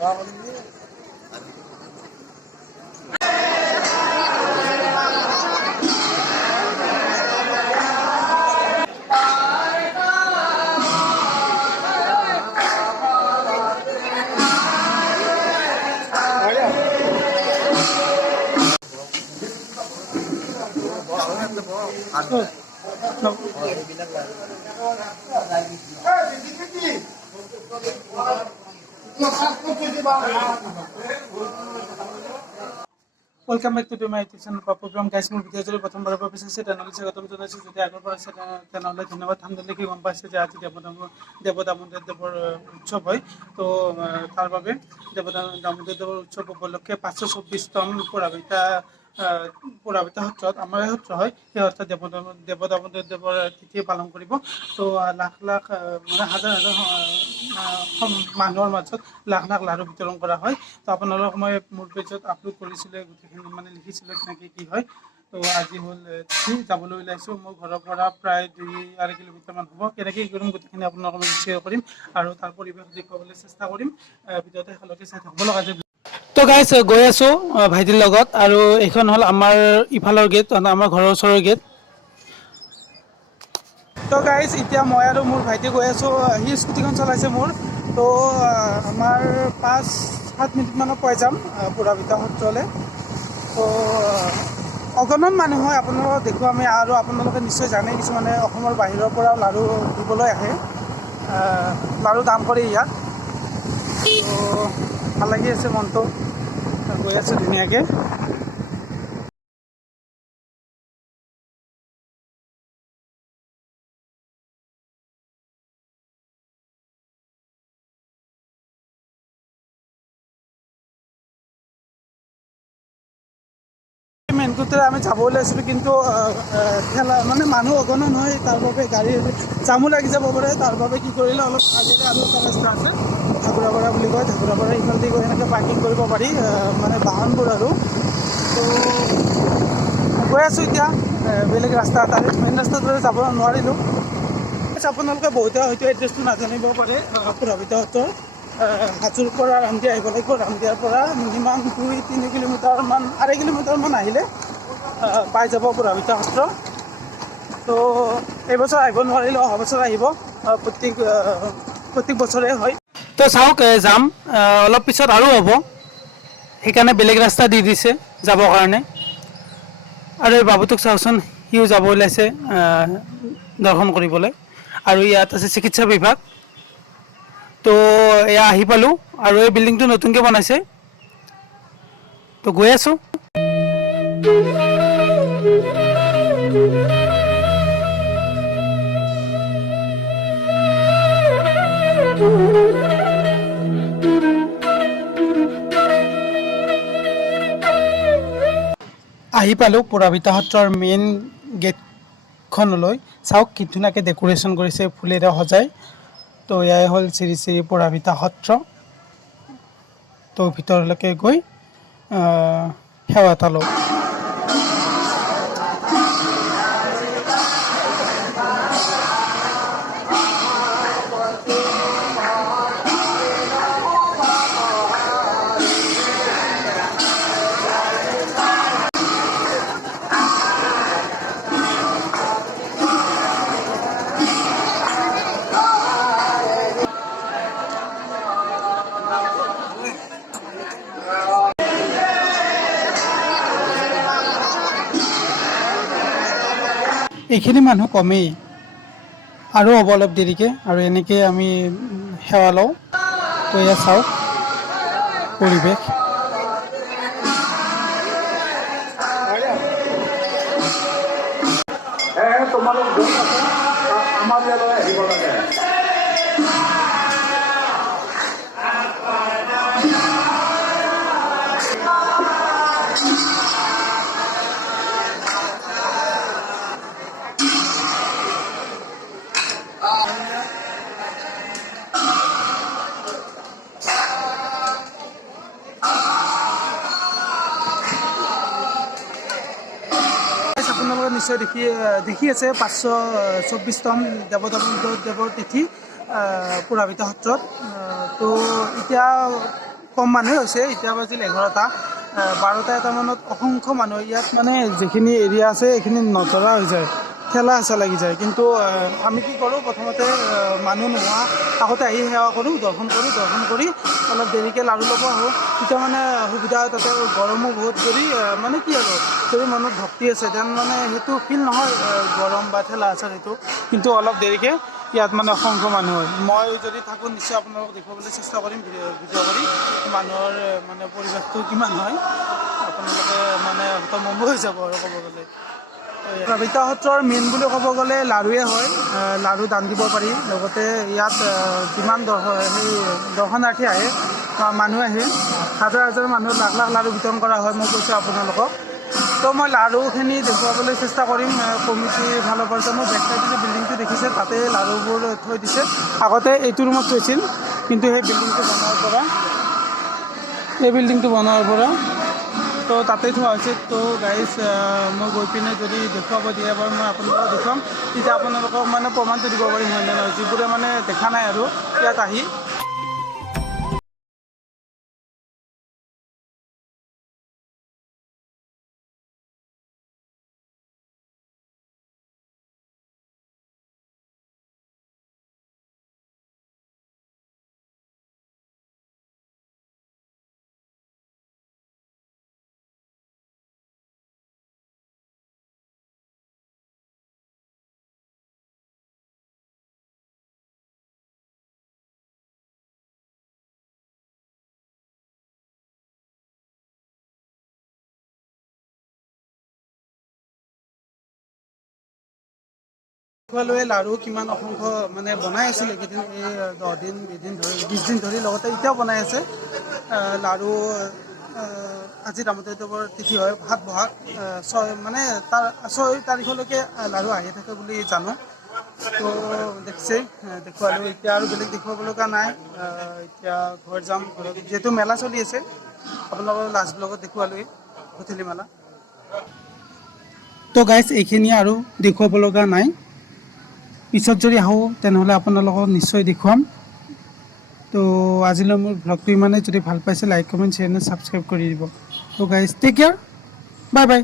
Welcome back to my YouTube channel program guys মোৰ video যদি প্ৰথমবাৰ পৰা চাইছে তেনেহলে স্বাগতম জনাইছো যদি আগৰ পৰা চাই তেনেহলে ধন্যবাদ ধামদলে কি গম পাইছে যে আজি দেৱদামোদৰ দেৱৰ উৎসৱ হয় তো তাৰ বাবে দেৱদামোদৰ দেৱৰ উৎসৱ উপলক্ষে 524তম পুৰাবিতা সত্ৰত আমাৰ সত্ৰ হয় সেই সত্ৰত দেৱদামোদৰ দেৱৰ তিথি পালন কৰিব তো লাখ লাখ মানে হাজাৰ হাজাৰ মানুহৰ মাজত লাখ লাখ লাড়ু বিতৰণ কৰা হয় তো আপোনালোক মই মোৰ পেজত আপলোড কৰিছিলে গোটেইখিনি মানে লিখিছিলোঁ কেনেকৈ কি হয় তো আজি হ'ল যাবলৈ ওলাইছোঁ মোৰ ঘৰৰ পৰা প্ৰায় 2-2.5 কিলোমিটাৰমান হ'ব কেনেকৈ কি কৰিম গোটেইখিনি আপোনালোকৰ লগত শ্বেয়াৰ কৰিম আৰু তাৰ পৰিৱেশ দেখুৱাবলৈ চেষ্টা কৰিম ভিডিঅ'টো শেষলৈকে চাই থাকিব লগা যে তো গাইছ গৈ আছোঁ ভাইটিৰ লগত আৰু এইখন হ'ল আমাৰ ইফালৰ গেট আমাৰ ঘৰৰ ওচৰৰ গেট তো গাইজ এতিয়া মই আৰু মোৰ ভাইটি গৈ আছোঁ সি স্কুটিখন চলাইছে মোৰ তো আমাৰ 5-7 মিনিটমানত পাই যাম পুৰাবিতা সত্ৰলৈ তো অগণন মানুহ হয় আপোনালোকক দেখুৱাম আমি আৰু আপোনালোকে নিশ্চয় জানে কিছুমানে অসমৰ বাহিৰৰ পৰা লাড়ু দিবলৈ আহে লাড়ু দাম কৰে ইয়াত তো ভাল লাগি আছে মনটো গৈ আছে ধুনীয়াকৈ মেইনকুটে আমি যাব ওলাইছিলোঁ কিন্তু ঠেলা মানে মানুহ অগণন হয় তাৰ বাবে গাড়ীৰ জামো লাগি যাব পাৰে তাৰ বাবে কি কৰিলে অলপ আগেৰে আৰু এটা ৰাস্তা আছে ঢাকুৰাপাৰা বুলি কয় ঢাকুৰাপাৰা ইফালেদি গৈ এনেকৈ পাৰ্কিং কৰিব পাৰি মানে বাহনবোৰ আৰু তো গৈ আছোঁ এতিয়া বেলেগ ৰাস্তা তাৰে মেইন ৰাস্তাত যাব নোৱাৰিলোঁ আপোনালোকে বহুতে হয়তো এড্ৰেছটো নাজানিব পাৰে পুৰাবিতা সত্ৰৰ হাজোৰ পৰা ৰামদিয়া আহিব লাগিব ৰামদিয়াৰ পৰা মিনিমাম 2-3 কিলোমিটাৰমান 2.5 কিলোমিটাৰমান আহিলে পাই যাব পুৰাবিতা সত্ৰ তো এইবছৰ আহিব নোৱাৰিলেও অহা বছৰ আহিব প্ৰত্যেক বছৰে হয় তো চাওক যাম অলপ পিছত আৰু হ'ব সেইকাৰণে বেলেগ ৰাস্তা দি দিছে যাবৰ কাৰণে আৰু এই বাবুটোক চাওকচোন সিও যাব ওলাইছে দৰ্শন কৰিবলৈ আৰু ইয়াত আছে চিকিৎসা বিভাগ তো এয়া আহি পালোঁ আৰু এই বিল্ডিংটো নতুনকৈ বনাইছে তো গৈ আছোঁ আহি পালোঁ পুৰাবিতা সত্ৰৰ মেইন গেটখনলৈ চাওক কি ধুনীয়াকৈ ডেক'ৰেশ্যন কৰিছে ফুলেৰে সজাই তো এয়াই হ'ল শ্ৰী শ্ৰী পুৰাবিতা সত্ৰ তো ভিতৰলৈকে গৈ সেৱা এটা লওঁ এইখিনি মানুহ কমেই আৰু হ'ব অলপ দেৰিকৈ আৰু এনেকৈ আমি সেৱা লওঁ তো এয়া চাওক পৰিৱেশ তোমালোক আমাৰ ইয়ালৈ আহিব লাগে আপোনালোকে নিশ্চয় দেখি আছে 524তম দেৱদামোদৰ দেৱৰ তিথি পুৰাবিতা সত্ৰত তো এতিয়া কম মানুহে হৈছে। এতিয়া বাজিল 11টা 12টা এটামানত অসংখ্য মানুহ ইয়াত মানে যিখিনি এৰিয়া আছে এইখিনি নধৰা হৈ যায়, ঠেলা হেঁচা লাগি যায়। কিন্তু আমি কি কৰোঁ, প্ৰথমতে মানুহ নোহোৱা আগতে আহি সেৱা কৰোঁ, দৰ্শন কৰি অলপ দেৰিকৈ লাড়ু ল'ব আহোঁ। তেতিয়া মানে সুবিধা হয়, তাতে গৰমো বহুত। যদি মানে কি আৰু যদি মনত ভক্তি আছে তেন মানে সেইটো ফিল নহয় গৰম বা ঠেলা হেঁচা সেইটো। কিন্তু অলপ দেৰিকৈ ইয়াত মানে অসংখ্য মানুহ হয়। মই যদি থাকোঁ নিশ্চয় আপোনালোকক দেখুৱাবলৈ চেষ্টা কৰিম ভিডিঅ' কৰি মানুহৰ মানে পৰিৱেশটো কিমান হয়। আপোনালোকে মানে হতভম্ব হৈ যাব আৰু ক'ব গ'লে। কবিতা সত্ৰৰ মেইন বুলি ক'ব গ'লে লাড়ুৱে হয়। লাড়ু দান দিব পাৰি। লগতে ইয়াত যিমান সেই দৰ্শনাৰ্থী আহে বা মানুহ আহে, হাজাৰ হাজাৰ মানুহ লাখ লাখ লাড়ু বিতৰণ কৰা হয়। মই কৈছোঁ আপোনালোকক। তো মই লাড়ুখিনি দেখুৱাবলৈ চেষ্টা কৰিম কমিটিৰ ফালৰ পৰা। মোৰ বেক চাইডে যে বিল্ডিংটো দেখিছে তাতে লাড়ুবোৰ থৈ দিছে। আগতে এইটো ৰুমত থৈছিল, কিন্তু সেই বিল্ডিংটো বনোৱাৰ পৰা তো তাতে থোৱা হৈছে। তো গাইজ মই গৈ পিনে যদি দেখুৱাব দিয়ে বাৰু মই আপোনালোকক দেখুৱাম। তেতিয়া আপোনালোকক মানে প্ৰমাণটো দিব পাৰিম হয় নে নহয়, যিবোৰে মানে দেখা নাই আৰু ইয়াত আহি। দেখুৱালৈ লাড়ু কিমান অসংখ্য মানে বনাই আছিলে এইকেইদিন, এই 10 দিন 20 দিন ধৰি লগতে এতিয়াও বনাই আছে লাড়ু। আজি দামোদৰ তিথি হয়, 7 বহাগ 6 মানে তাৰ 6 তাৰিখলৈকে লাড়ু আহি থাকে বুলি জানো। তো দেখিছেই দেখুৱালোঁ। এতিয়া আৰু বেলেগ দেখুৱাব লগা নাই। এতিয়া ঘৰত যাম। ঘৰত যিহেতু মেলা চলি আছে, আপোনালোকৰ লাষ্ট ব্লগত দেখুৱালোৱেই ভঠেলি মেলা। তো গাইজ এইখিনি আৰু দেখুৱাব লগা নাই। পিছত যদি আহোঁ তেনেহ'লে আপোনালোকক নিশ্চয় দেখুৱাম। তো আজিলৈ মোৰ ব্লগটো ইমানেই। যদি ভাল পাইছে like comment share and subscribe কৰি দিব। তো গাইজ টেক কেয়াৰ, বাই বাই।